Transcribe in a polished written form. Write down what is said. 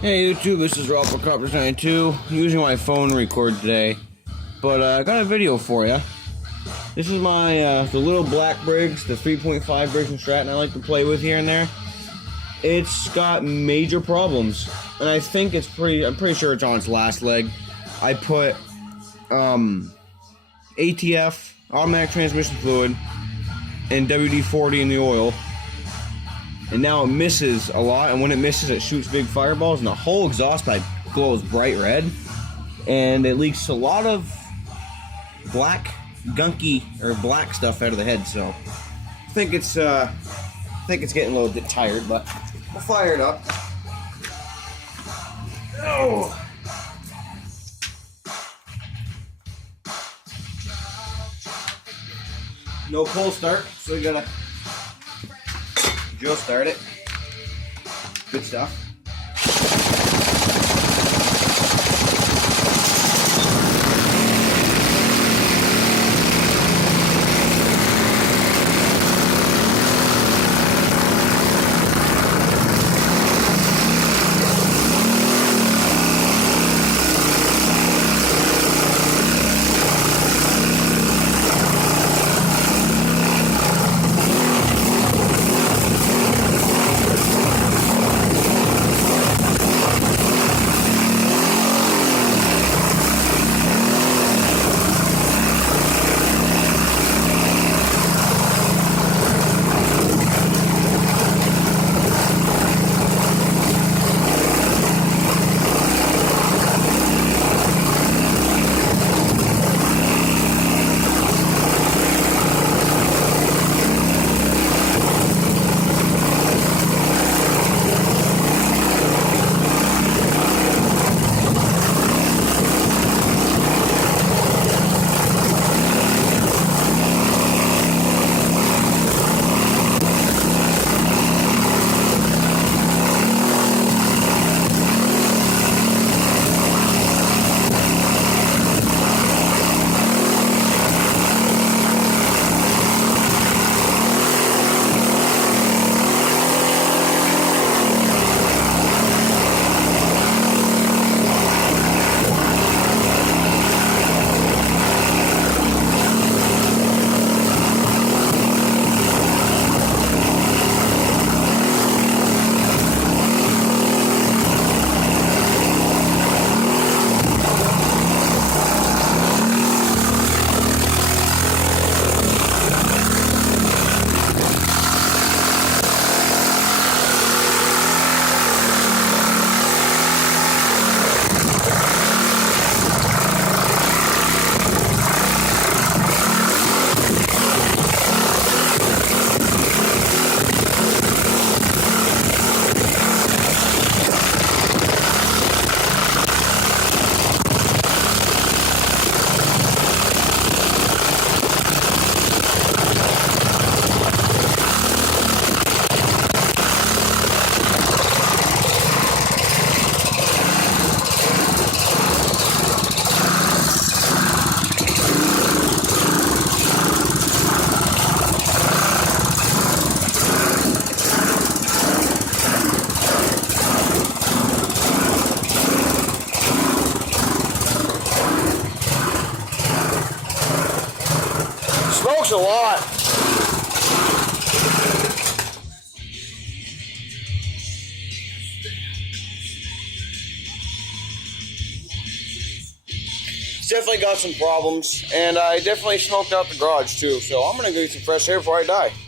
Hey YouTube, this is RoboCopters92. I'm using my phone to record today, but I got a video for you. This is my the little black Briggs, the 3.5 Briggs and Stratton I like to play with here and there. It's got major problems, and I think I'm pretty sure it's on its last leg. I put ATF, automatic transmission fluid, and WD-40 in the oil. And now it misses a lot, and when it misses, it shoots big fireballs, and the whole exhaust pipe glows bright red, and it leaks a lot of black, gunky, or black stuff out of the head. So I think it's getting a little bit tired, but we'll fire it up. Oh. No pull start, so we gotta just start it. Good stuff. Smokes a lot. It's definitely got some problems, and I definitely smoked out the garage too, so I'm gonna go get some fresh air before I die.